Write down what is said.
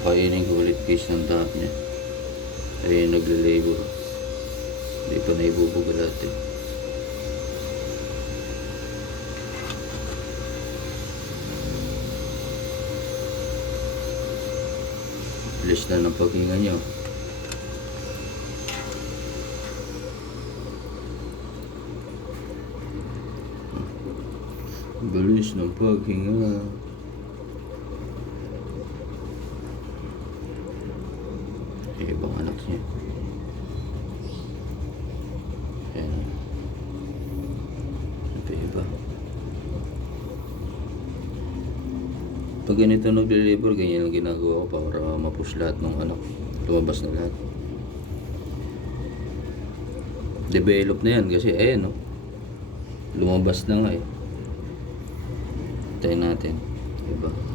Kainin ko ulit guys ng dap niya. Ayun, nagle-labor. Hindi pa naibubuga lahat eh. Bilis na ng paghinga niyo. Bilis ng paghinga. Ibang anak niya. Ayan. Iba. Pag ganito nagle-labor, ganyan lang ginagawa ko para ma-push lahat ng anak. Lumabas na lahat. Develop na yan kasi ayan no. Lumabas na nga eh. Tayo natin. Diba?